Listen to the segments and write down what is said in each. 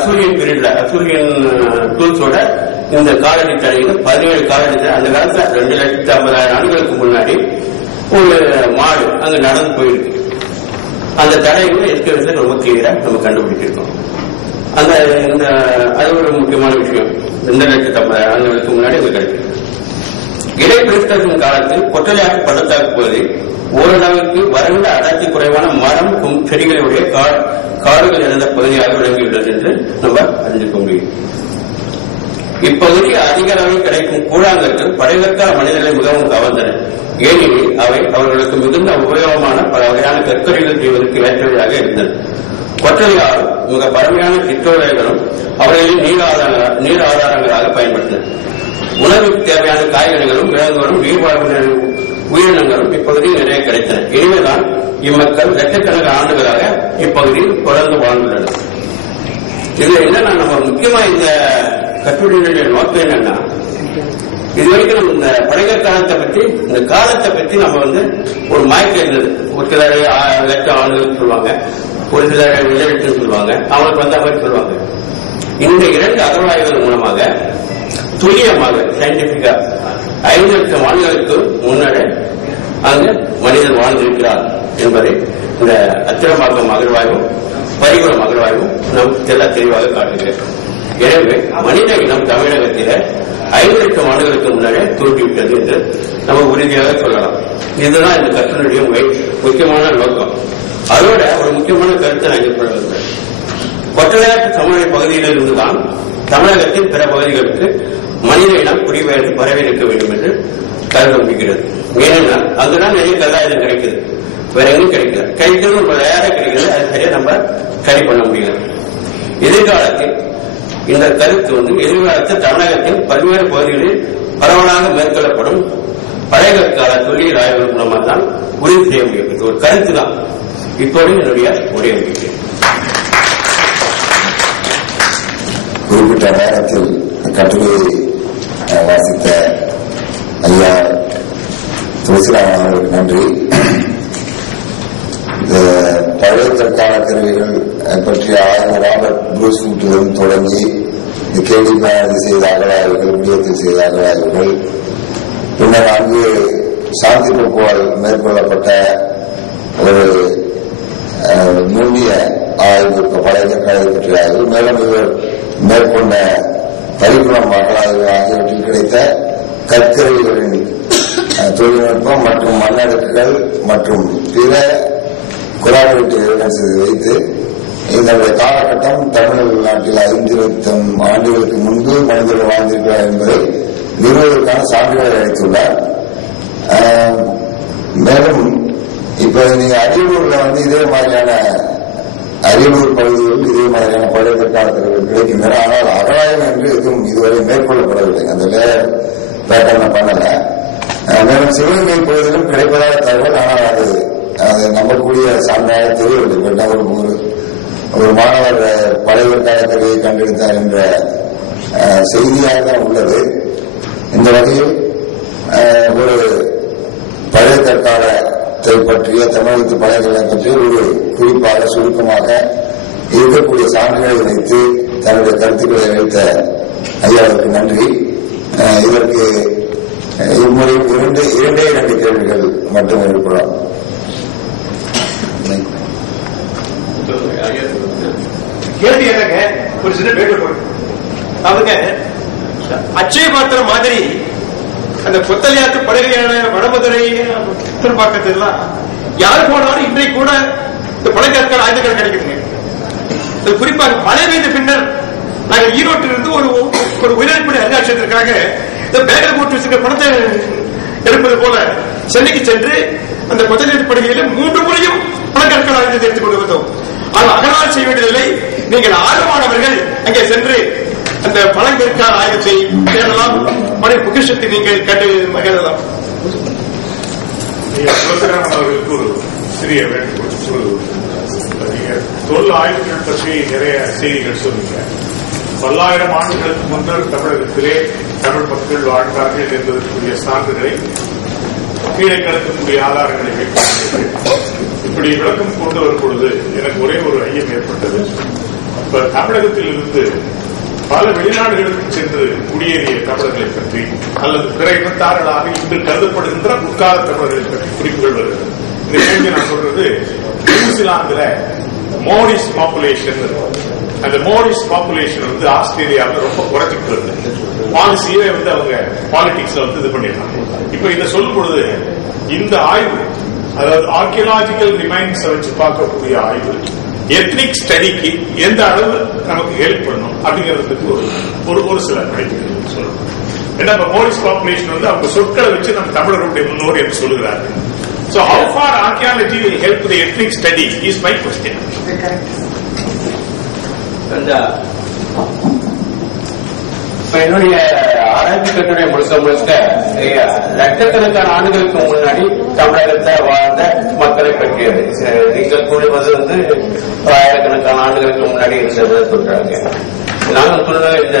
அசூரியன் பீரியட்ல அசூரியன் டூல்ஸோட இந்த காலடி தடைகள் 17 காலடி தடை அந்த காலத்துல 2,50,000 ஆண்டுகளுக்கு முன்னாடி ஒரு மாடு அங்க நடந்து போயிருக்கு. அந்த தடைகளை இருக்கிறது ரொம்ப கிளியரா நம்ம கண்டுபிடிச்சிருக்கோம். அந்த அது ஒரு முக்கியமான விஷயம். 2,50,000 ஆண்டுகளுக்கு முன்னாடி அது கிடைக்கும். இடைப்பிரஸ்தத்தின் காலத்தில் கொட்டலையாற்று பள்ளத்தாக்கு பகுதி ஓரளவுக்கு வறண்ட அடர்த்தி குறைவான மரம் செடிகளுடைய காடுகள் இழந்த பகுதியாக விளங்கியுள்ளது என்று நம்ம அறிஞ்சிக்க முடியும். இப்பகுதி அதிக அளவில் கிடைக்கும் கூழாங்கற்கள் படைகற்கால மனிதர்களை மிகவும் கவர்ந்தன. ஏனெனில் அவை அவர்களுக்கு மிகுந்த உபயோகமான பல வகையான கற்கரைகள் செய்வதற்கு ஏற்றவையாக இருந்தன. கொட்டலையாறு மிக பழமையான சிற்றோலைகளும் அவர்களின் நீர் ஆதாரங்களாக பயன்பட்டன. உணவுக்கு தேவையான காய்கறிகளும் விலங்குகளும் உயிரினங்களும் இப்பகுதியில் நிறைய கிடைத்தன. இனிமேதான் இம்மக்கள் லட்சக்கணக்கான ஆண்டுகளாக இப்பகுதியில் தொடர்ந்து வாழ்ந்துள்ளனர். இதுல என்னன்னா நம்ம முக்கியமா இந்த கட்டுரையினுடைய நோக்கம் என்னன்னா, இதுவரைக்கும் இந்த படைகள் காலத்தை பற்றி இந்த காலத்தை பற்றி நம்ம ஒரு மயக்கம் இருந்தது. ஒரு சிலர் 1,00,000 ஆண்டுகள் சொல்லுவாங்க, ஒரு சிலர் 7,00,000 சொல்லுவாங்க, அவங்களுக்கு வந்த மாதிரி சொல்லுவாங்க. இந்த 2 அகழ்வாய்வுகள் மூலமாக துல்லியமாக சயின்டிபிக்கா 5,00,000 ஆண்டுகளுக்கு முன்னாடி அங்கு மனிதன் வாழ்ந்திருக்கிறார் என்பதை இந்த அத்திரமாக்கம் அகழ்வாய்வும் பரிகுளம் அகழ்வாய்வும் நமக்கு எல்லாம் தெளிவாக காட்டுகிறது. எனவே மனித இனம் தமிழகத்தில 5,00,000 ஆண்டுகளுக்கு முன்னாடி தோன்றிவிட்டது என்று நம்ம உறுதியாக சொல்லலாம். இதுதான் இந்த கட்டுரையுடைய முக்கியமான நோக்கம். அதோட ஒரு முக்கியமான கருத்தை நான் இங்கே சொல்ல விரும்புகிறேன். கொட்டலையாற்று சமவெளி பகுதியில் இருந்துதான் தமிழகத்தின் பிற பகுதிகளுக்கு மனித இனம் குடிபெயர்ந்து பரவியிருக்க வேண்டும் என்று கருத முடிகிறது. ஏனென்றால் அங்குதான் நிறைய கதாயுதம் கிடைக்குது, வேற எங்கும் கிடைக்கிறது ரொம்ப ரேரா கிடைக்கிறது. அது சரியா நம்ம சரி பண்ண முடியல. எதிர்காலத்தில் இந்த கருத்து எதிர்காலத்தில் தமிழகத்தின் பல்வேறு பகுதிகளில் பரவலாக மேற்கொள்ளப்படும் பழையகால தொல்லியல் ஆய்வுகள் மூலமாக தான் உறுதி செய்ய முடியும். ஒரு கருத்து தான் இப்போது என்னுடைய உடைய நம்பிக்கை. குறிப்பிட்ட நேரத்தில் கட்டுரையை வாசித்த ஐயா துளசிராமன் அவர்களுக்கு நன்றி. இந்த பழைய கற்கால கருவிகள் பற்றிய ஆய்வு ராபர்ட் ப்ரூஸ்வுட்டிலிருந்து தொடங்கி இந்த கேடி மேனதில் செய்த அகழாய்வுகள், விடியத்தில் செய்த அகழாய்வுகள், பின்னர் அங்கு சாந்தி போக்குவால் மேற்கொள்ளப்பட்ட ஒரு நுண்ணிய ஆய்வு பழைய கற்காலத்தை பற்றிய ஆய்வு, மேலும் இவர் மேற்கொண்ட பரிகுளம் அகழாய்வு ஆகியவற்றில் கிடைத்த கற்கருவிகளின் தொழில்நுட்பம் மற்றும் மண்ணடுக்குகள் மற்றும் பிற குரானிட்டு எவிடன்ஸ் வைத்து இதனுடைய காலகட்டம் தமிழ்நாட்டில் 5,00,000 ஆண்டுகளுக்கு முன்பு மனிதர்கள் வாழ்ந்திருக்கிறார் என்பதை நிறுவுவதற்கான சான்றுகளை அளித்துள்ளார். மேலும் இப்ப நீங்க அரியலூர்ல இதே மாதிரியான அரியலூர் பகுதிகளில் இதே மாதிரியான பழைய கற்காலத்தில் கிடைக்கின்றன. ஆனால் அகழாய்வு என்று எதுவும் இதுவரை மேற்கொள்ளப்படவில்லை. அந்த லேயர் பேட்டர்ன் பண்ணல. மேலும் சிவகங்கை பகுதியிலும் கிடைப்பதாக தகவல், ஆனால் அது நம்பக்கூடிய சான்றாக தெரியவில்லை. ஒரு மாணவர் பழைய கற்காலத்தை கண்டெடுத்தார் என்ற செய்தியாக தான் உள்ளது. இந்த வகையில் ஒரு பழைய கற்காலத்தை பற்றிய தமிழகத்து பழைய கலை பற்றிய ஒரு குறிப்பாக சுருக்கமாக இருக்கக்கூடிய சான்றுகளை வைத்து தன்னுடைய கருத்துக்களை வைத்த ஐயாவுக்கு நன்றி. இதற்கு இம்முறை 2 கேள்விகள் மட்டும் எழுப்பலாம். கேள்வி என்னங்க, ஒரு சின்ன பேட்டு அவங்க அச்சய பாத்திரம் மாதிரி அந்த கொத்தலையாத்து படுகையான வடமதுரை திருப்பாக்கத்திலாம் யாரு போனாலும் இன்றைக்கு கூட இந்த பழையற்கால ஆயுதங்கள் கிடைக்குதுங்க. குறிப்பாக மழை பெய்த பின்னர் நாங்கள் ஈரோட்டிலிருந்து ஒரு உயிரிழப்பு அருங்காட்சியகத்திற்காக இந்த பேகல் போட்டு வச்சிருக்க பணத்தை எடுப்பது போல சென்னைக்கு சென்று அந்த கொத்தலையாத்து படுகையில் 3 முறையும் பழக்கற்கால ஆயுதத்தை எடுத்துக் கொண்டு வந்தோம். ஆனால் அகழ்வாய்வு செய்ய வேண்டியதில்லை. நீங்கள் ஆர்வமானவர்கள் அங்கே சென்று அந்த பழங்கற்கால ஆய்வு தேடலாம். மனித பொக்கிஷத்தை நீங்கள் கண்டு மகிழலாம். அவர்களுக்கு ஒரு சிறிய வேண்டுகோள். தொல் ஆய்வுகள் பற்றி நிறைய செய்திகள் சொல்லுங்க. பல்லாயிரம் ஆண்டுகளுக்கு முன்னர் தமிழகத்திலே தமிழ் மக்கள் வாழ்ந்தார்கள் என்பதற்குரிய சான்றுகளை கீழே கிடக்கக்கூடிய ஆதாரங்களை வைக்கிறார்கள். இப்படி விளக்கம் கொண்டு வரும் பொழுது எனக்கு ஒரே ஒரு ஐயம் ஏற்பட்டது. இப்ப தமிழகத்தில் இருந்து பல வெளிநாடுகளுக்கு சென்று குடியேறிய தமிழர்களை பற்றி அல்லது பிற இனத்தார்களாக இன்று கருதப்படுகின்ற முற்கால தமிழர்களை பற்றி குறிப்புகள் வருகிறது. இந்த கேள்வி நான் சொல்றது, நியூசிலாந்துல மோரிஸ் பாப்புலேஷன், அந்த மோரிஸ் பாப்புலேஷன் வந்து ஆஸ்திரேலியாவில் ரொம்ப குறைச்சிட்டு வருது. பாலிசியே வந்து அவங்க பாலிடிக்ஸ்ல வந்து இது பண்ணிருக்காங்க. இப்ப இதை சொல்லும் பொழுது இந்த ஆய்வு, அதாவது ஆர்கியலாஜிக்கல் ரிமைன்ஸ் வச்சு பார்க்கக்கூடிய ஆய்வு எத்னிக் ஸ்டடிக்கு எந்த அளவு நமக்கு ஹெல்ப் பண்ணும் அப்படிங்கிறதுக்கு ஒரு சில படிப்புகள் சொல்லணும். ஏன்னா மோரிஸ் பாப்புலேஷன் வந்து அவங்க சொற்களை வச்சு நம்ம தமிழர்களுடைய முன்னோர் என்று சொல்லுகிறார்கள். So how far archaeology will help the ethnic study is my question. என்னுடைய ஆராய்ச்சி கட்டுரை முழுக்க லட்சக்கணக்கான ஆண்டுகளுக்கு முன்னாடி தமிழகத்தை வாழ்ந்த மக்களை பற்றியது. நீங்கள் கூறுவது வந்து ஆயிரக்கணக்கான ஆண்டுகளுக்கு முன்னாடி இருந்ததை சொல்றாங்க. நாங்கள் சொல்ற இந்த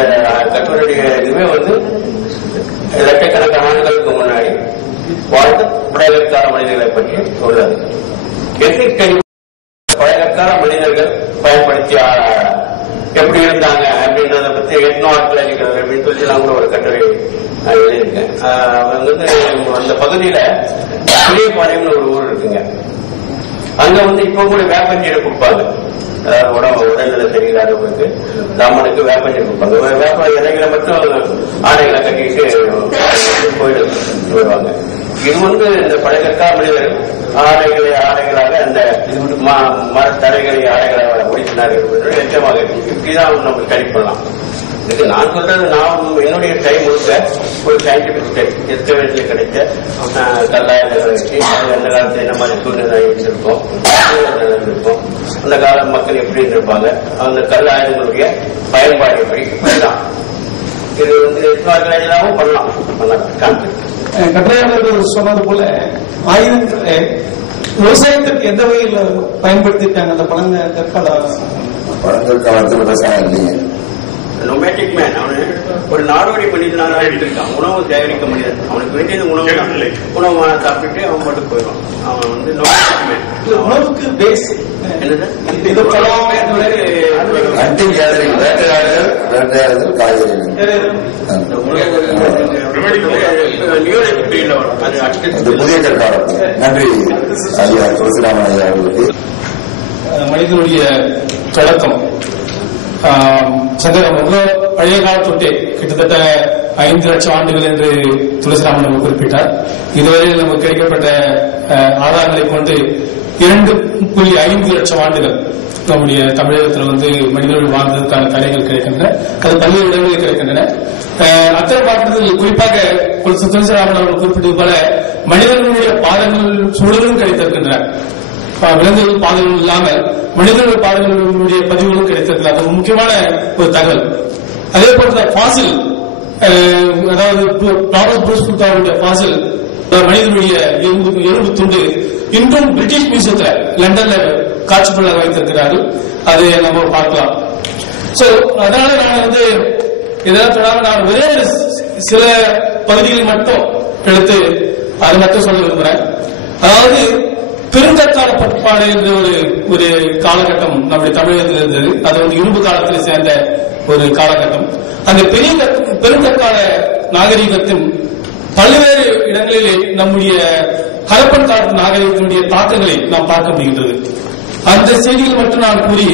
கட்டுரையுடைய இதுவே வந்து லட்சக்கணக்கான ஆண்டுகளுக்கு முன்னாடி வாழ்ந்த பழையற்கால மனிதர்களை பற்றி சொல்றது. பழையற்கால மனிதர்கள் பயன்படுத்திய எப்படி இருந்தாங்க அப்படின்றத பத்தி எத்னோ ஆர்கியாலஜிக்கல் அப்படின்னு சொல்லி நான் கூட ஒரு கட்டுரை எழுதியிருக்கேன். வந்து அந்த பகுதியில பாளையம்னு ஒரு ஊர் இருக்குங்க. அங்க வந்து இப்ப கூட வேப்பஞ்சீரை கொடுப்பாங்க. அதாவது உடல்நிலை சரியில்லாதவங்களுக்கு ராமனுக்கு வேப்பஞ்சீரை கொடுப்பாங்க. வேப்ப இலைகளை மட்டும் ஆடைகளை கட்டிட்டு போயிட்டு வருவாங்க. இது வந்து இந்த பழையற்கால மனிதர்கள் ஆடைகளாக அந்த மரத்தடைகளை ஆடைகளாக ஒழித்தினார்கள் என்று நிச்சயமாக இப்படிதான் நம்ம ஸ்டடி பண்ணலாம். இதுக்கு நான் சொல்றது, நான் என்னுடைய டைம் முழுக்க ஒரு சயின்டிபிக் ஸ்டடி எஸ்கவேஷன்ல கிடைச்ச கல்லாயங்களை வச்சு அந்த காலத்துல என்ன மாதிரி சூழ்நிலை இருந்திருக்கும், அந்த கால மக்கள் எப்படி இருந்திருப்பாங்க, அந்த கல் ஆயுதங்களுடைய பயன்பாடு எப்படி பண்ணலாம். இது வந்து எஸ்கவேஷனாகவும் பண்ணலாம். கட்டுரையாளர்கள் சொன்னது போல ஆயுதங்களை விவசாயத்திற்கு எந்த வகையில் பயன்படுத்திட்டாங்க? அந்த பழங்கற்காலத்தில் விவசாயம் இல்லைங்க. நொமேட்டிக் மேன், அவனு ஒரு நாடோடி மனிதனாக இருந்திருக்கான். உணவு சேகரிக்க முடியாது, அவனுக்கு வேண்டியது உணவு தான். உணவு சாப்பிட்டு அவன் மட்டும் போயிடும். அவன் வந்து நொமேட்டிக் மேன். உணவுக்கு பேஸ் வேட்டையாடுதல், காய்கறிகள், புதிய கற்காலம். நன்றி ஐயா துளசிராமன் ஐயா அவர்களுக்கு. மனிதனுடைய தொடக்கம் சங்கரம் பழைய காலத்தொட்டே கிட்டத்தட்ட 5 லட்சம் ஆண்டுகள் என்று துளசிராமன் நம்ம குறிப்பிட்டார். இதுவரையில் நமக்கு கிடைக்கப்பட்ட ஆதாரங்களை கொண்டு 2.5 லட்சம் ஆண்டுகள் நம்முடைய தமிழகத்தில் வந்து மனிதர்கள் வாழ்ந்ததற்கான தடைகள் கிடைக்கின்றன. அது பல்வேறு இடங்களில் கிடைக்கின்றன. அத்தனை பார்க்கிறது குறிப்பாக துளசிராமன் அவர்கள் குறிப்பிட்டது போல மனிதர்களுடைய பாதங்கள் சூழலும் கிடைத்திருக்கின்றன. விலங்குகள் பாதங்கள் இல்லாமல் மனிதர்கள் பாதங்களுடைய பதிவுகளும் கிடைத்திருக்கிறது. அது முக்கியமான ஒரு தகவல். அதே போல பாசில், அதாவது பாசில் மனிதனுடைய எலும்பு துண்டு இன்றும் பிரிட்டிஷ் மியூசியத்தில் லண்டன்ல காட்சி பொருளாக வைத்திருக்கிறார்கள். அதை நம்ம பார்க்கலாம். சோ அதனால நான் வந்து இதெல்லாம் தொடர்ந்து நான் ஒரே சில பகுதிகளில் மட்டும் எடுத்து அதை மட்டும் சொல்ல விரும்புகிறேன். அதாவது பெருங்கற்கால பண்பாடு என்ற ஒரு காலகட்டம் நம்முடைய தமிழகத்தில் இருந்தது. அது வந்து இரும்பு காலத்தில் சேர்ந்த ஒரு காலகட்டம். அந்த பெருங்கற்கால நாகரிகத்தின் பல்வேறு இடங்களிலே நம்முடைய ஹரப்பன் காலத்து நாகரிகத்தினுடைய தாக்கங்களை நாம் பார்க்க முடிகின்றது. அந்த செய்திகள் மட்டும் நான் கூறி